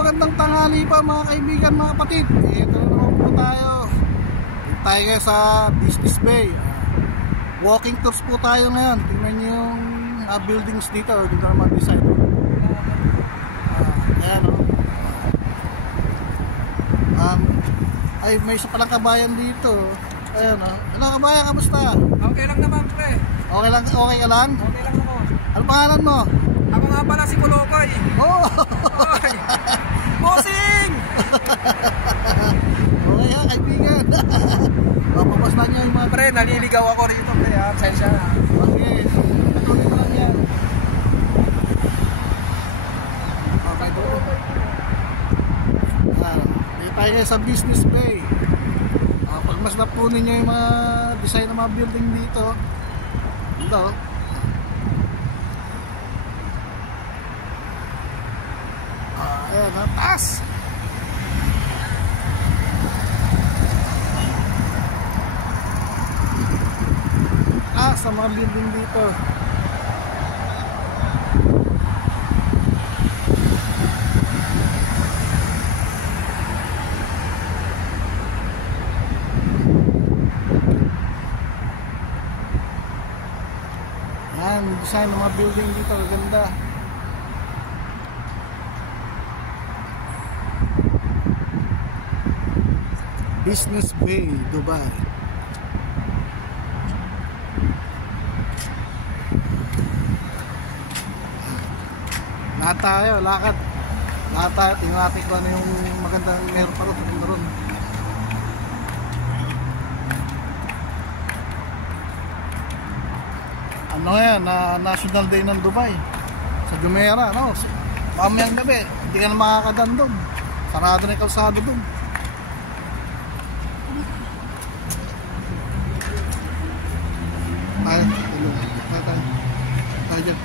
Magandang tanghali pa mga kaibigan, mga kapatid. Ito na naman po tayo. Tayo sa Business Bay. Walking tours po tayo ngayon. Tingnan nyo yung buildings dito. Dito naman design. Ayan o. Ay, may isa palang kabayan dito. Ayan o. Hello kabayan, kamusta? Okay lang naman, pre. Okay lang, okay ka lang? Okay lang ako. Ano pangalan mo? Ako nga pala si Kulokoy. Oh! Oy! Bossing! Okay ha, kaibigan. Papapaslan nyo yung mga... Pre, naliligaw ako rito, pre. Sensya na. Okay, patuloy mo lang yan. Okay, doon. Dito tayo sa Business Bay. Pagmasdan po ninyo yung mga design ng mga building dito. Ito. Ayan, ang taas. Sa mga building dito. Ayan, design ng mga building dito, ganda. Business Bay, Dubai. Lahat tayo, lakad. Lahat tayo, tingnan natin kung ano yung magandang meron pa ron. Ano yan, National Day ng Dubai. Sa Jumeirah, no? Pamayang gabi, hindi ka na makakadaan doon. Sarado na yung kalsado doon. Tayo dyan.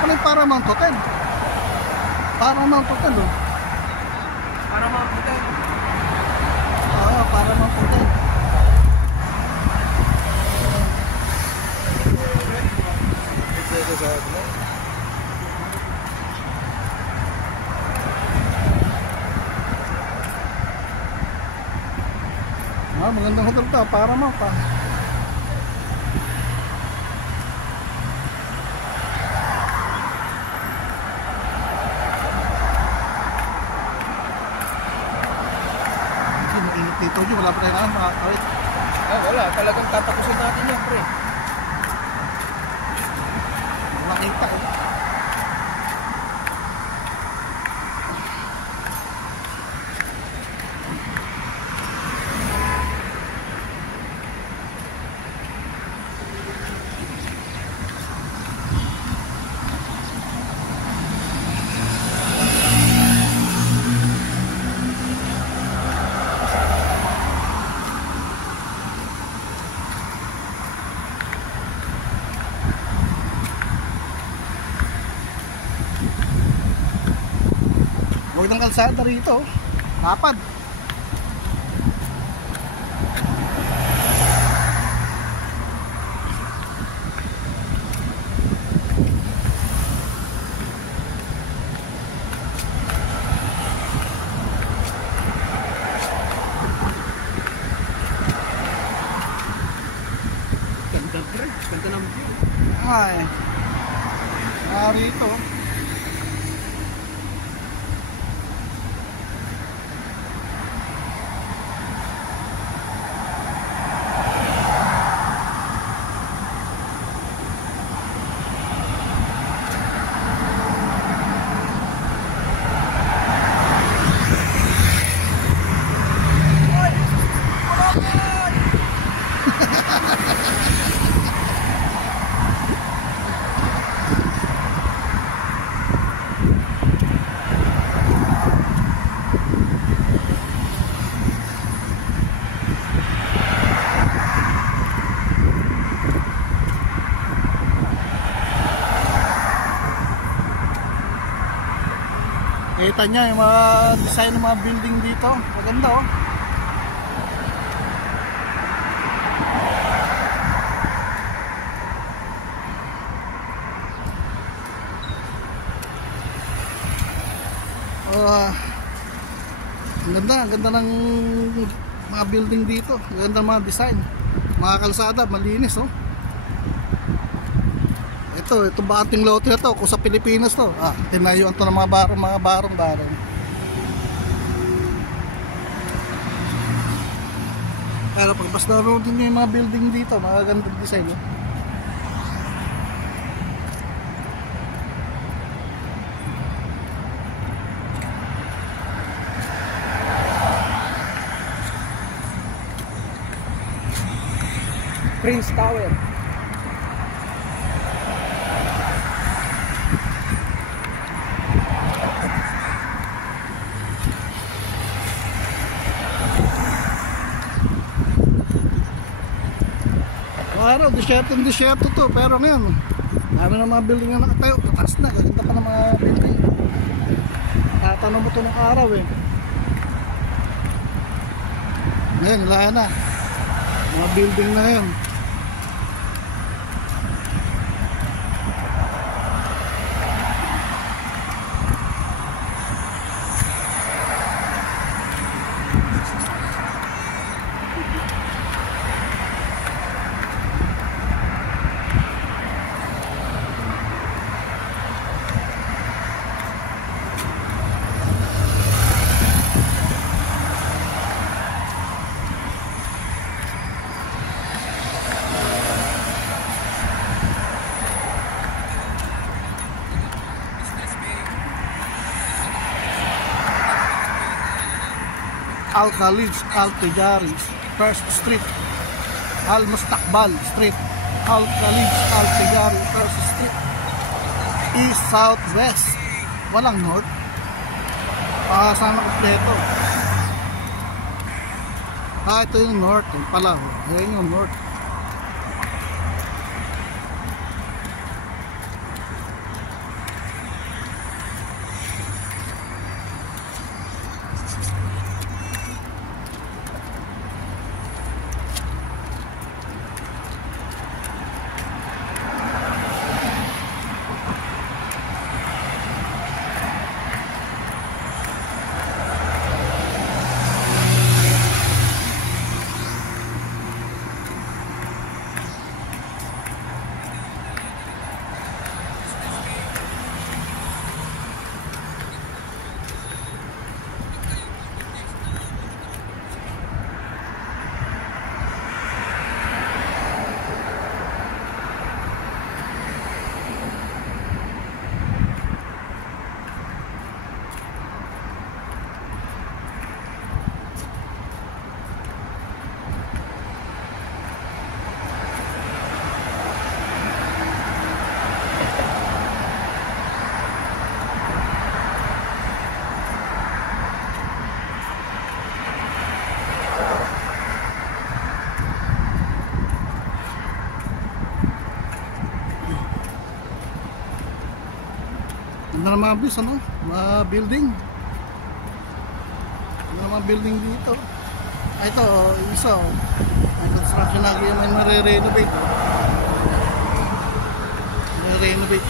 Ano yung Paramount Hotel? Paramount Hotel oh. Paramount Hotel. Oo, Paramount Hotel. Magandang hotel to, Paramount pa. Mainit dito, wala pa tayo na makakawit. Wala, talagang tatapusin natin yan, pre. Makita eh. Huwag ng kalsada rito. Lapad. Ganda, pre. Ganda ng view. Ay. Rito. Kita nyo yung mga design ng mga building dito. Maganda oh. ganda ng mga building dito, ganda ng mga design, mga kalsada, malinis oh. Ito ba ating lote na to, kung sa Pilipinas to, tinayuan to ng mga barong. Pero pag basta naroon din yung mga building dito, mga gandang design oh. Prince Tower. Araw, disyerto to, pero ngayon dami ng mga building na nakatayo, tataas na, gaganda pa ng mga building. Tatanong mo to ng araw eh. Ngayon, wala na mga building na ngayon. Al-Khalij Al-Tijari First Street, Al-Mustakbal Street, Al-Khalij Al-Tijari First Street, East, South, West, walang North, sana kompleto. Ito yung North, yung pala, ayan yung North. Ganda ng mga bis, ano? Mga building. Ganda ng mga building dito. Ito, isa oh. May construction na may nare-renovate. Nare-renovate.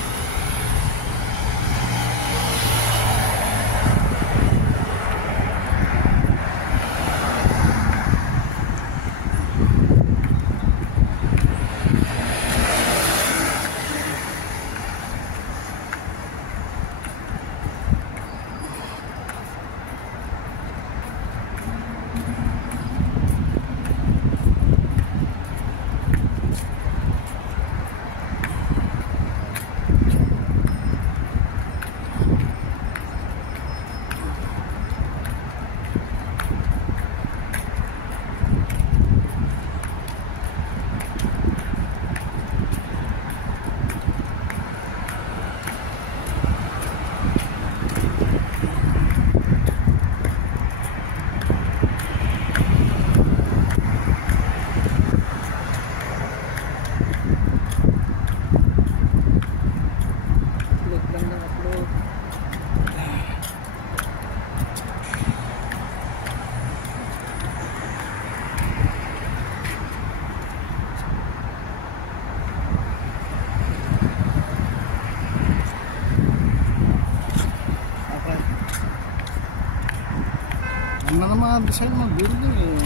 mga design ng building eh.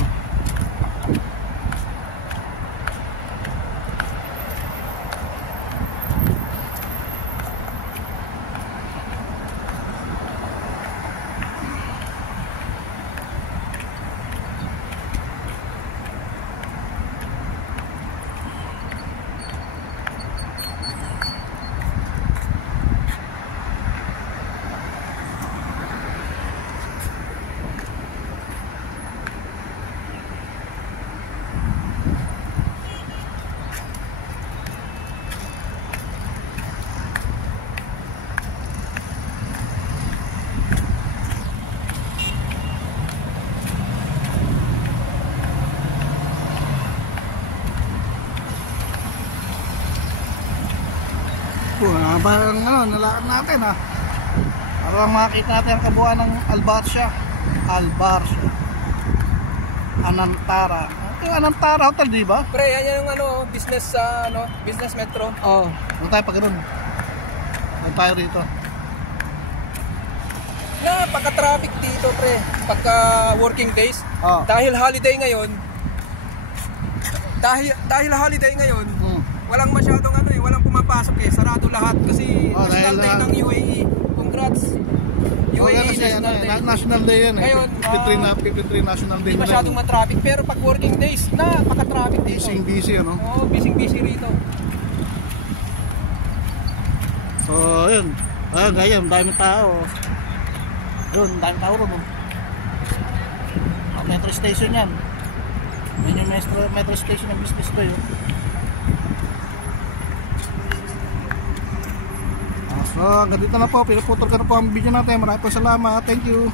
Habang nalakad natin ha, para makita natin ang kabuuan ng Albarcia Anantara. Ito yung Anantara Hotel, di ba? Pre, yan yung business business metro. Oo. Ano tayo pag ganun? Ano tayo rito? Napaka-traffic dito, pre. Pagka working days. Oh. Dahil holiday ngayon. Dahil holiday ngayon. Walang masyadong walang pumapasok eh. Sarado lahat kasi National Day ng UAE. Congrats. UAE kasi National Day. National Day yan eh. Ngayon, 53 National Day. Hindi masyadong matraffic. Pero pag working days, napaka-traffic dito. Busy ano? Oo, busy rito. So, yun. Ayun, ganyan. Daming tao. Yun, daming tao ron. Metro station yan. Yan yung metro station ng business ko yun. So, hanggang dito na po. Pinuputol ko na po ang video natin. Maraming po salamat. Thank you.